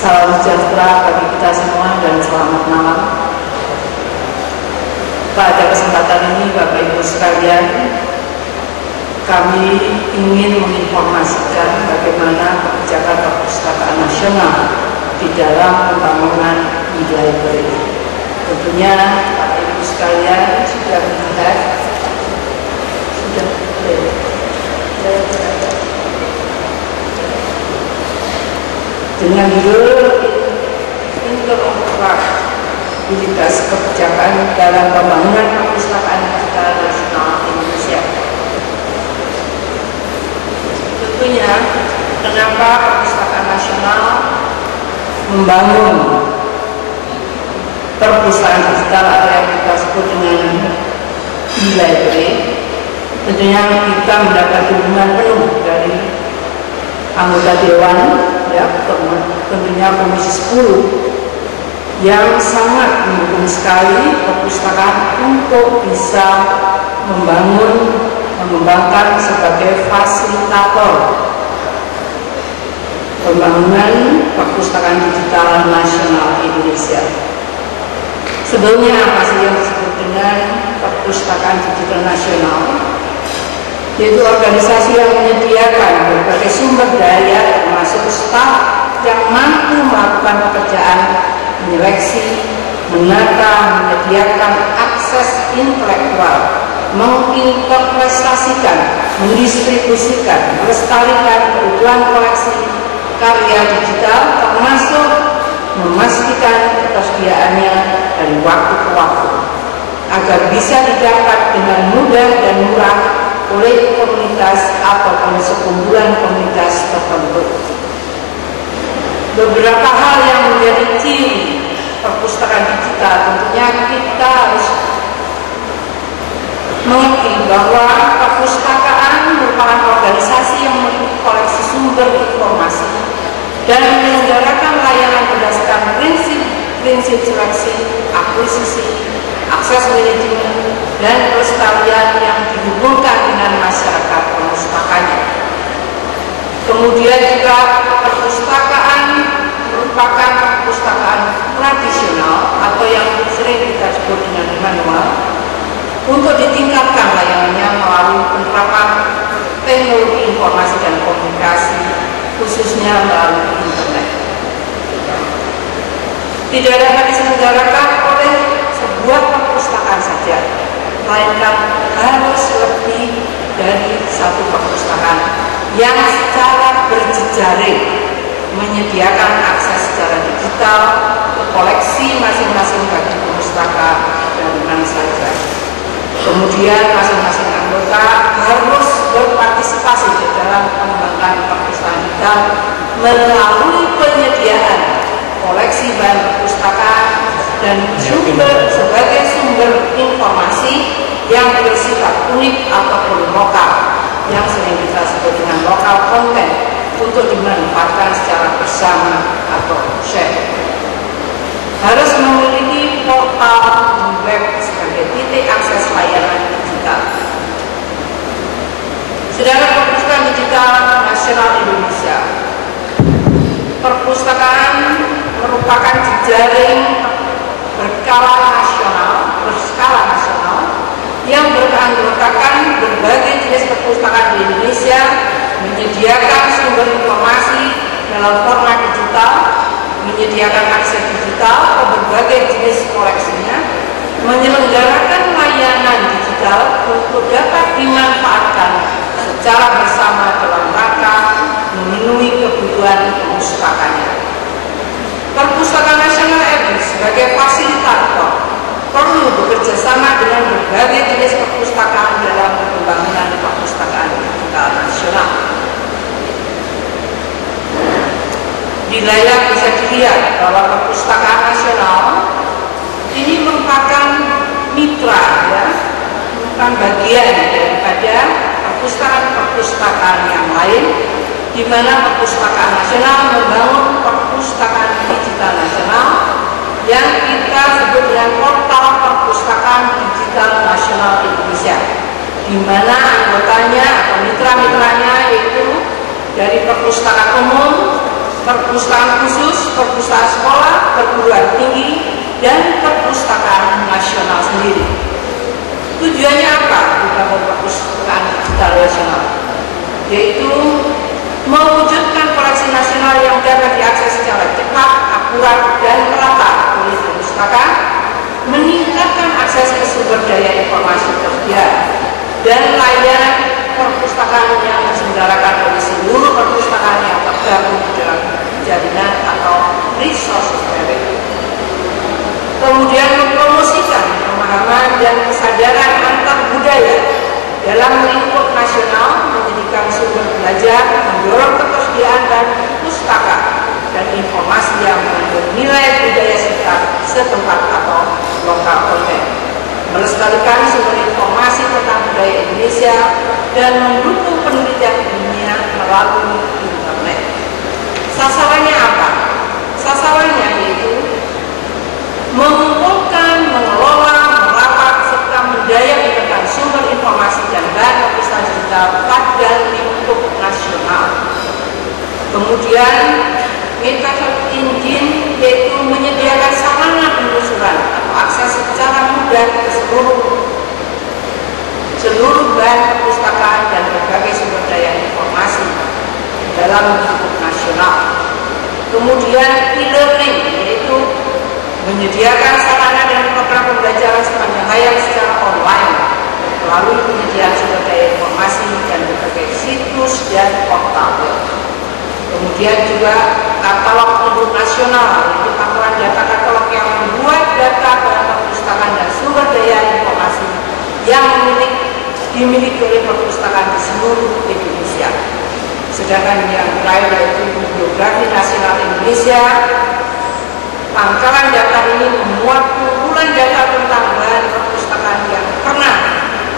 Salam sejahtera bagi kita semua dan selamat malam. Pada kesempatan ini Bapak Ibu sekalian, kami ingin menginformasikan bagaimana kebijakan perpustakaan nasional di dalam pembangunan e-library. Tentunya Bapak Ibu sekalian sudah melihat, dengan judul interoperabilitas kebijakan dalam pembangunan perpustakaan digital nasional Indonesia. Tentunya, kenapa perpustakaan nasional membangun perpustakaan digital atau yang kita sebut dengan e-library? Tentunya kita mendapat dukungan penuh dari anggota Dewan, ya, tentunya Komisi 10 yang sangat mendukung sekali perpustakaan untuk bisa mengembangkan sebagai fasilitator pembangunan perpustakaan digital nasional Indonesia. Sebelumnya apa sih yang disebut dengan perpustakaan digital nasional? Yaitu organisasi yang menyediakan berbagai sumber daya termasuk staf yang mampu melakukan pekerjaan menyeleksi, menata, menyediakan akses intelektual, menginterpretasikan, mendistribusikan, melestarikan kebutuhan koleksi karya digital termasuk memastikan ketersediaannya dari waktu ke waktu agar bisa didapat dengan mudah dan murah oleh komunitas ataupun sekumpulan komunitas tertentu. Beberapa hal yang menjadi ciri perpustakaan digital, tentunya kita harus mengerti bahwa perpustakaan merupakan organisasi yang memiliki koleksi sumber informasi dan menyelenggarakan layanan berdasarkan prinsip seleksi, akuisisi, akses manajemen, dan pelestarian yang dihubungkan dengan masyarakat perpustakanya. Kemudian juga perpustakaan merupakan perpustakaan tradisional atau yang sering kita sebut dengan manual untuk ditingkatkan layanannya melalui penerapan teknologi informasi dan komunikasi khususnya melalui internet. Tidak dapat diselenggarakan oleh sebuah perpustakaan saja, melainkan harus lebih dari satu perpustakaan yang secara berjejaring menyediakan akses secara digital ke koleksi masing-masing bagi perpustakaan dan mana saja. Kemudian masing-masing anggota harus berpartisipasi di dalam pengembangan perpustakaan digital melalui penyediaan koleksi bahan perpustakaan dan sebagai sumber informasi yang bersifat unik ataupun lokal yang sering kita sebut dengan lokal content untuk dimanfaatkan secara bersama atau share. Harus memiliki portal web sebagai titik akses layanan digital. Saudara, perpustakaan digital nasional Indonesia, perpustakaan merupakan jejaring berskala nasional yang beranggotakan berbagai jenis perpustakaan di Indonesia, menyediakan sumber informasi dalam format digital, menyediakan akses digital ke berbagai jenis koleksinya, menyelenggarakan layanan digital untuk dapat dimanfaatkan secara bersama dalam rangka memenuhi kebutuhan perpustakaannya. Perpustakaan Nasional RI sebagai fasilitator perlu bekerja sama dengan berbagai jenis perpustakaan dalam pembangunan perpustakaan digital nasional. Di layar bisa dilihat bahwa perpustakaan nasional ini merupakan mitra, ya, merupakan bagian daripada perpustakaan-perpustakaan yang lain, di mana perpustakaan nasional membangun perpustakaan digital nasional yang kita sebut dengan portal perpustakaan digital nasional Indonesia, di mana anggotanya atau mitra-mitranya yaitu dari perpustakaan umum, perpustakaan khusus, perpustakaan sekolah, perguruan tinggi, dan perpustakaan nasional sendiri. Tujuannya apa dibangun perpustakaan digital nasional? Yaitu mewujudkan koleksi nasional yang dapat diakses secara cepat, akurat, dan merata oleh perpustaka, meningkatkan akses ke sumber daya informasi tersedia, dan layanan perpustakaan yang diselenggarakan oleh seluruh perpustakaan yang tergabung dalam jaringan atau resource sharing. Kemudian mempromosikan pemahaman dan kesadaran antar budaya dalam lingkup nasional, menjadikan sumber belajar, mendorong ketersediaan dan pustaka dan informasi yang mengandung nilai budaya setempat atau lokal konten, melestarikan sumber informasi tentang budaya Indonesia dan mendukung penelitian dunia melalui internet. Sasarannya apa? Sasarannya yaitu mengumpulkan, mengelola, merawat, serta mendayagunakan sumber informasi dan bahan perpustakaan digital pada lingkup nasional. Kemudian Metaverse Engine yaitu menyediakan sarana penelusuran atau akses secara mudah ke seluruh bahan perpustakaan dan berbagai sumber daya informasi dalam lingkup nasional. Kemudian e-learning yaitu menyediakan sarana dan program pembelajaran sepanjang hayat secara online melalui penyediaan sumber daya informasi dan berbagai situs dan portal. Kemudian juga katalog penduduk nasional, yaitu pangkalan data katalog yang membuat data bahan perpustakaan dan sumber daya informasi yang dimiliki oleh perpustakaan di seluruh Indonesia. Sedangkan yang terakhir yaitu Bibliografi Nasional Indonesia. Pangkalan data ini memuat kumpulan data tentang bahan perpustakaan yang pernah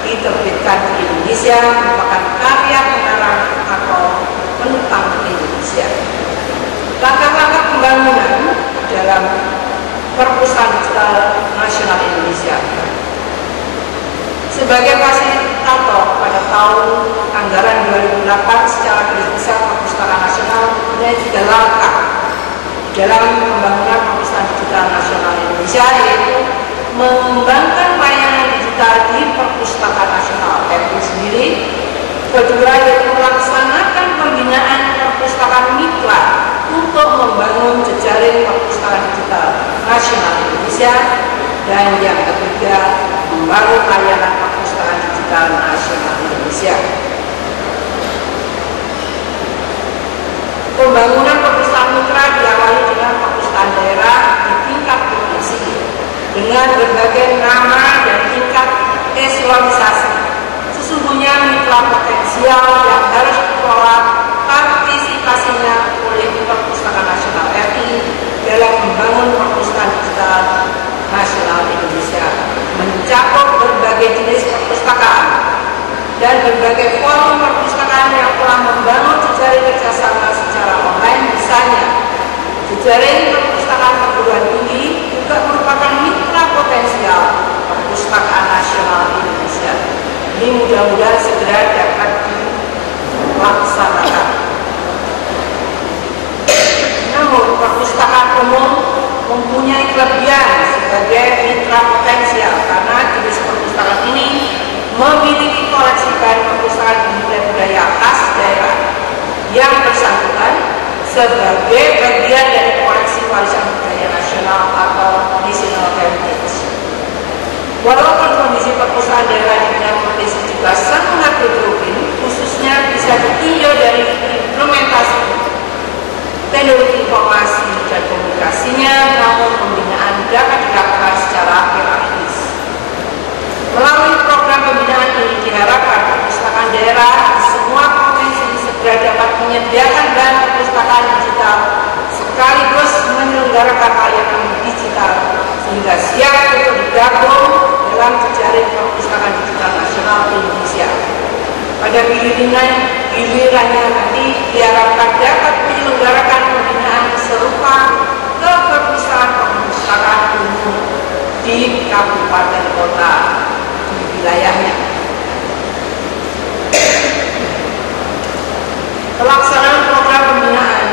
diterbitkan di Indonesia, merupakan karya pengarang atau tentang Indonesia. Langkah-langkah pembangunan dalam perpustakaan digital nasional Indonesia. Sebagai fasilitator pada tahun anggaran 2008 secara garis besar perpustakaan nasional mempunyai 3 langkah dalam pembangunan perpustakaan digital nasional Indonesia, yaitu mengembangkan layanan digital di perpustakaan nasional itu sendiri. Kedua yaitu melaksanakan pembinaan perpustakaan mitra untuk membangun jejaring perpustakaan digital nasional Indonesia. Dan yang ketiga, membangun layanan perpustakaan digital nasional Indonesia. Pembangunan perpustakaan mitra diawali dengan perpustakaan daerah di tingkat provinsi dengan berbagai nama dan tingkat eselonisasi. Sesungguhnya mitra potensial yang harus dikelola partisipasinya oleh Perpustakaan Nasional RI dalam membangun perpustakaan digital nasional Indonesia, mencakup berbagai jenis perpustakaan dan berbagai forum perpustakaan yang telah membangun jejaring kerjasama secara online. Misalnya, jejaring perpustakaan perguruan tinggi juga merupakan mitra potensial Perpustakaan Nasional Indonesia. Ini mudah-mudahan segera dapat dilaksanakan. Namun, perpustakaan umum mempunyai kelebihan sebagai mitra potensial karena jenis perpustakaan ini memiliki koleksi bahan perpustakaan bernilai budaya khas daerah yang bersangkutan sebagai bagian dari koleksi warisan budaya nasional atau national heritage. Walaupun kondisi perpustakaan daerah di bidang provinsi juga sangat heterogen, khususnya bisa ditinjau dari implementasi teknologi informasi dan komunikasinya, namun pembinaan dapat dilakukan secara hierarkis. Melalui program pembinaan ini diharapkan perpustakaan daerah di semua provinsi segera dapat menyediakan bahan perpustakaan digital sekaligus menyelenggarakan layanan digital sehingga siap untuk digabung dalam jejaring perpustakaan digital nasional Indonesia. Pada gilirannya nanti diharapkan dapat menyelenggarakan pembinaan serupa ke perpustakaan umum di kabupaten kota di wilayahnya. Pelaksanaan program pembinaan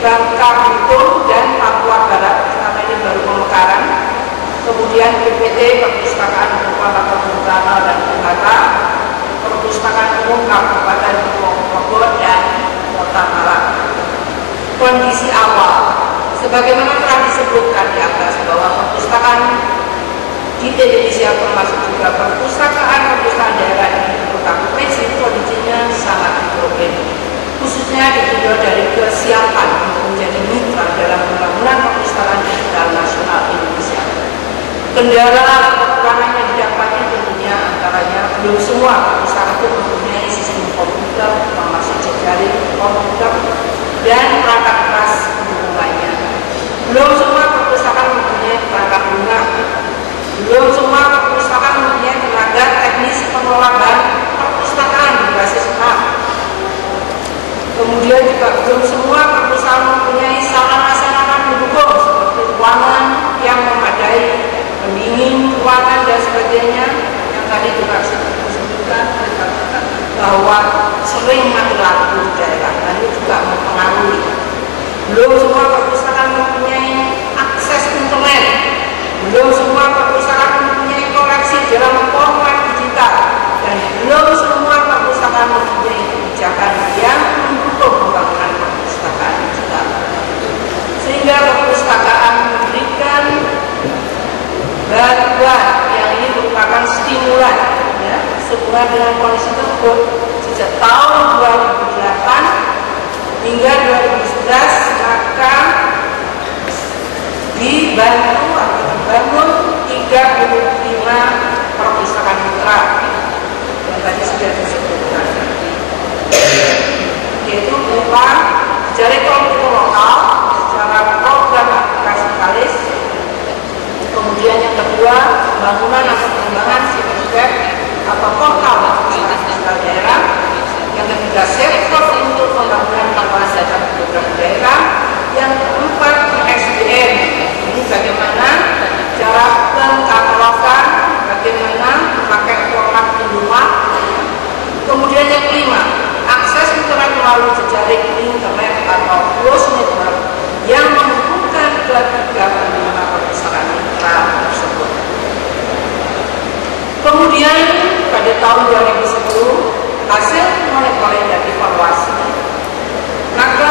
Bangka Belitung, dan Papua Barat, karena ini baru pemekaran. Kemudian BPT Perpustakaan Kota Utara dan Utara, Perpustakaan Umum Kabupaten Bogor dan Kota Malang. Kondisi awal, sebagaimana telah disebutkan di atas bahwa perpustakaan di Indonesia termasuk juga perpustakaan daerah di kota provinsi kondisinya sangat heterogen, khususnya ditinjau dari kesiapan untuk menjadi mitra dalam pembangunan perpustakaan digital nasional Indonesia. Kendala atau kekurangan yang didapati tentunya antaranya belum semua perpustakaan itu mempunyai sistem komputer, termasuk jejaring komputer dan perangkat keras pendukung lainnya. Belum semua perpustakaan mempunyai perangkat lunak. Belum semua perpustakaan mempunyai tenaga teknis pengelolaan perpustakaan berbasis hub. Kemudian juga belum semua perpustakaan mempunyai sarana-sarana pendukung seperti ruangan yang memadai, pendingin ruangan dan sebagainya, yang tadi juga disebutkan bahwa sering mati lampu di daerah, dan itu juga mempengaruhi. Belum semua perpustakaan mempunyai akses internet. Belum semua perpustakaan mempunyai koleksi dalam format digital, dan belum semua perpustakaan mempunyai kebijakan yang mendukung pembangunan perpustakaan digital. Sehingga perpustakaan memberikan bantuan yang ini merupakan stimulan, ya, sehubungan dengan kondisi tersebut. Sejak tahun 2008 hingga 2011 maka dibantu atau dibangun 35 perpustakaan mitra yang tadi sudah disebutkan, yaitu berupa jejaring komputer lokal secara program aplikasi KALIS. Kemudian yang kedua, pembangunan atau pengembangan situs web atau portal perpustakaan daerah. Yang ketiga, sektor untuk pembangunan kapasitas program daerah. Yang keempat, SDM. Ini bagaimana cara pengkatalogan, bagaimana memakai format Induma. Kemudian yang kelima, akses internet melalui jejaring internet atau closed network yang menghubungkan ketiga penerima perpustakaan mitra tersebut. Kemudian pada tahun 2010 hasil monitoring dan evaluasi, maka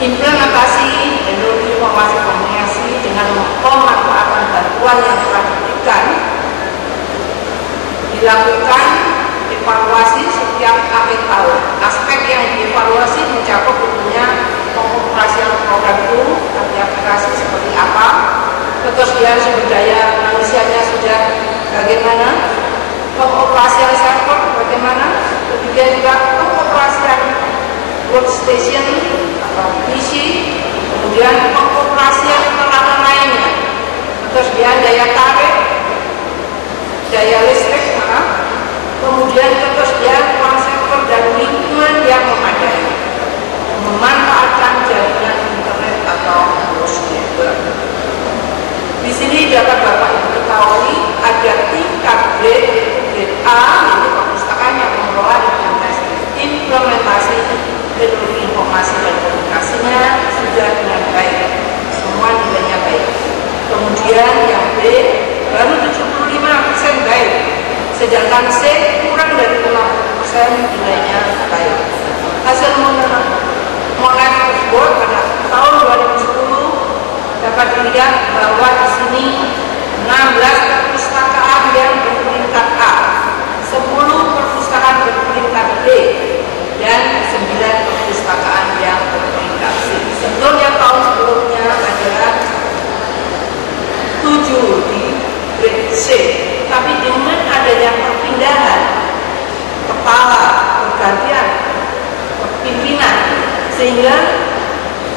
implementasi teknologi informasi komunikasi dengan pemanfaatan bantuan yang telah diberikan dilakukan evaluasi setiap akhir tahun. Aspek yang dievaluasi mencakup tentunya pengoperasian program itu, aplikasi seperti apa, ketersediaan sumber daya manusianya sudah bagaimana, pengoperasian server bagaimana, kemudian juga pengoperasian workstation atau PC, kemudian pengoperasian peralatan lainnya, ketersediaan daya tarik, daya listrik, kemudian ketersediaan ruang server dan lingkungan yang memadai, memanfaatkan jaringan internet atau closed network. Di sini dapat Bapak Ibu ketahui ada tingkat grade, yaitu grade A, yaitu perpustakaan yang mengelola implementasi teknologi informasi dan komunikasinya sudah dengan baik, semua nilainya baik. Kemudian yang B baru 75% baik, sedangkan C kurang dari 60% nilainya baik. Hasil monitoring tersebut pada tahun 2010 dapat dilihat bahwa di sini 16 perpustakaan yang berperingkat A, 10 perpustakaan berperingkat B, dan 9 perpustakaan yang berperingkat C. Sebelumnya tahun sebelumnya adalah 7 di grade C, tapi dengan adanya perpindahan kepala, pergantian pimpinan, sehingga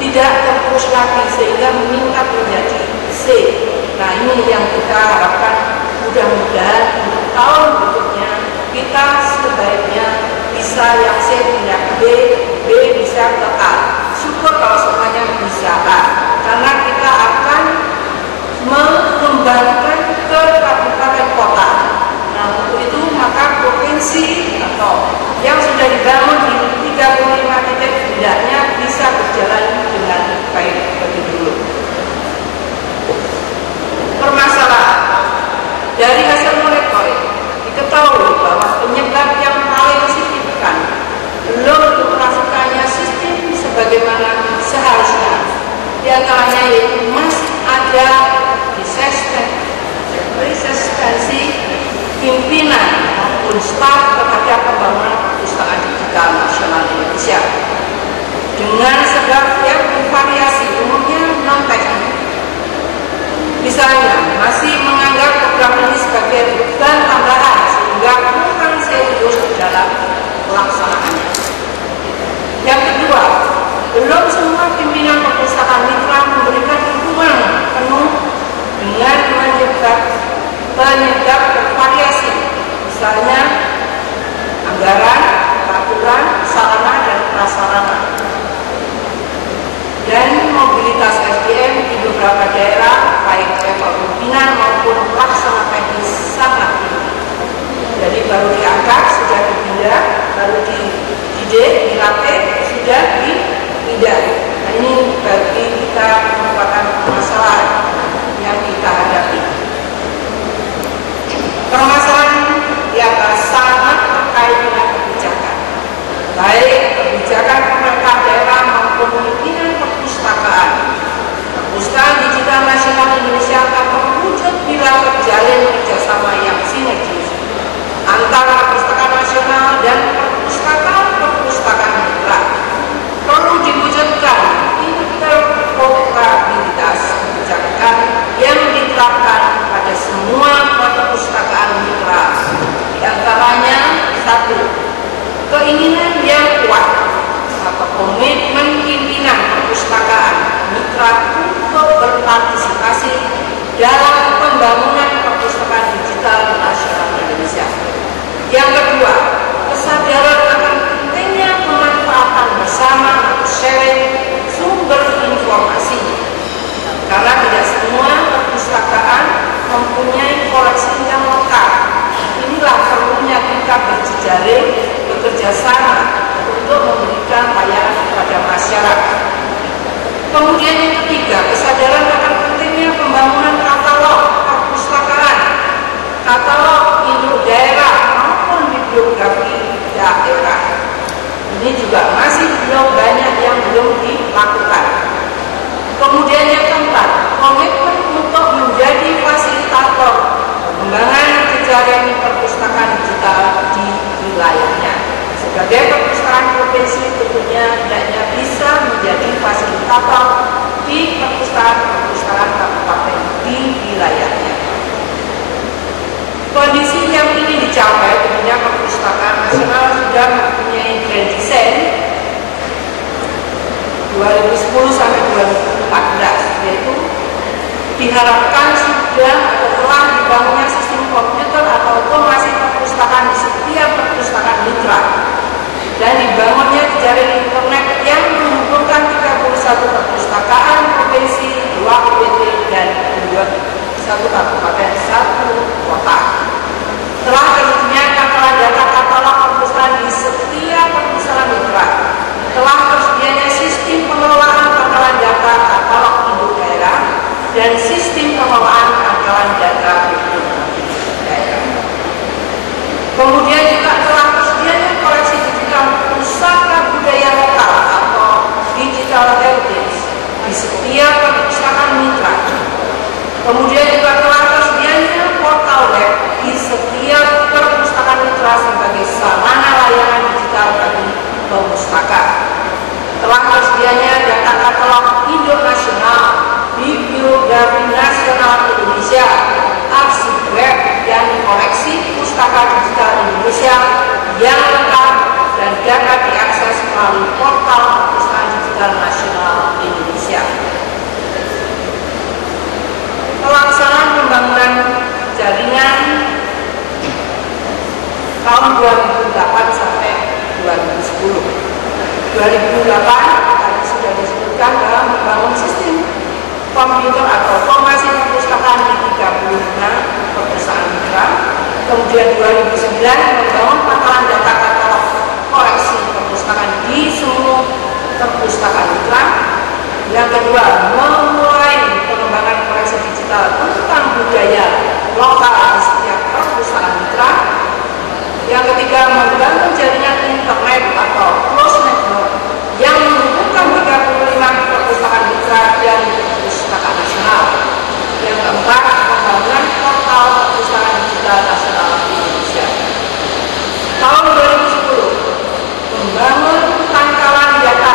tidak terus lagi, sehingga meningkat menjadi C. Nah, ini yang kita harapkan, mudah-mudahan untuk tahun berikutnya kita sebaiknya bisa yang C pindah ke B, B bisa ke A. Syukur kalau semuanya bisa A, karena kita akan mengembangkan ke kabupaten kota. Nah, untuk itu maka provinsi atau yang sudah dibangun di dengan segala yang bervariasi, umumnya non-teknik. Misalnya, masih menganggap program ini sebagai beban tambahan sehingga kurang serius dalam pelaksanaannya. Yang kedua, belum semua pimpinan perpustakaan mitra memberikan dukungan penuh dengan penyebab bervariasi, misalnya anggaran, peraturan, sarana dan prasarana, dan mobilitas SDM di beberapa daerah baik level pimpinan maupun pelaksana teknis sangat tinggi. Jadi baru diangkat sudah dipindah, baru dilatih sudah dipindah. Nah, ini bagi kita merupakan permasalahan yang kita hadapi. Permasalahan di atas sangat terkait dengan kebijakan, baik kebijakan pemerintah daerah maupun pimpinan perpustakaan. Perpustakaan Digital Nasional Indonesia akan terwujud bila terjalin kerjasama yang sinergis antara perpustakaan nasional dan perpustakaan mitra. Perlu diwujudkan interoperabilitas kebijakan yang diterapkan pada semua perpustakaan mitra. Di antaranya, satu, keinginan yang kuat atau komitmen pimpinan perpustakaan mitra untuk berpartisipasi dalam pembangunan perpustakaan digital nasional Indonesia. Yang kedua, kesadaran akan pentingnya pemanfaatan bersama atau sharing sumber informasi, karena tidak semua perpustakaan mempunyai koleksi yang lengkap. Inilah perlunya kita berjejaring, bekerja sama untuk memberikan layanan kepada masyarakat. Kemudian yang ketiga, kesadaran akan pentingnya pembangunan katalog perpustakaan, katalog induk daerah maupun bibliografi daerah. Ini juga masih banyak yang belum dilakukan. Kemudian yang keempat, komitmen untuk menjadi fasilitator pengembangan jejaring perpustakaan digital di wilayahnya. Sebagai perpustakaan provinsi tentunya hendaknya bisa menjadi fasilitator di perpustakaan kabupaten di wilayahnya. Kondisi yang ingin dicapai tentunya perpustakaan nasional sudah mempunyai grand design 2010 sampai 2014, yaitu diharapkan sudah atau telah dibangunnya sistem komputer atau otomasi perpustakaan di setiap perpustakaan mitra dan dibangunnya jejaring internet yang menghubungkan 31 perpustakaan provinsi, 2 UPT dan 1 kabupaten, 1 kota. Telah tersedianya katalog data katalog perpustakaan di setiap perpustakaan mitra. Telah tersedianya sistem pengelolaan katalog data katalog induk daerah dan sistem pengelolaan katalog data bibliografi daerah. Kemudian juga telah tersedianya koleksi digital pusaka budaya lokal atau digital heritage di setiap perpustakaan mitra. Kemudian juga telah tersedianya portal web di setiap perpustakaan mitra sebagai sarana layanan digital bagi pemustaka. Telah tersedianya data katalog induk nasional, bibliografi nasional Indonesia, arsip web dan koleksi pustaka digital Indonesia yang lengkap dan dapat diakses melalui portal perpustakaan digital nasional Indonesia. Pelaksanaan pembangunan jaringan tahun 2008 sampai 2010. 2008 tadi sudah disebutkan bahwa membangun sistem komputer atau formasi perpustakaan di 35 perpustakaan mitra. Kemudian 2009 membangun pangkalan data katalog koleksi perpustakaan di semua perpustakaan mitra. Yang kedua, memulai pengembangan koleksi digital tentang budaya lokal di setiap perpustakaan mitra. Yang ketiga, membangun jaringan internet atau closed network yang menghubungkan 35 perpustakaan mitra dan perpustakaan nasional. Yang keempat, pembangunan portal perpustakaan digital nasional Indonesia. Tahun 2010, membangun pangkalan data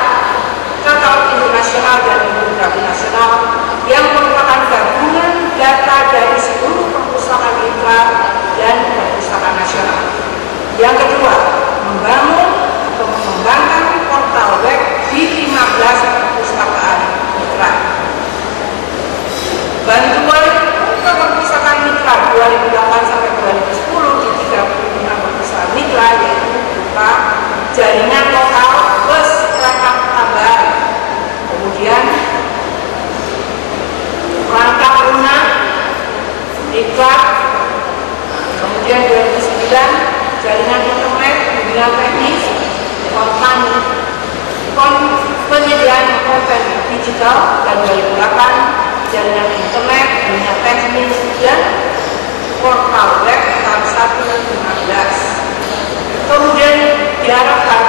digital, dan 2008 jaringan internet, dunia teknis, dan portal web tahap 1 15. Kemudian diharapkan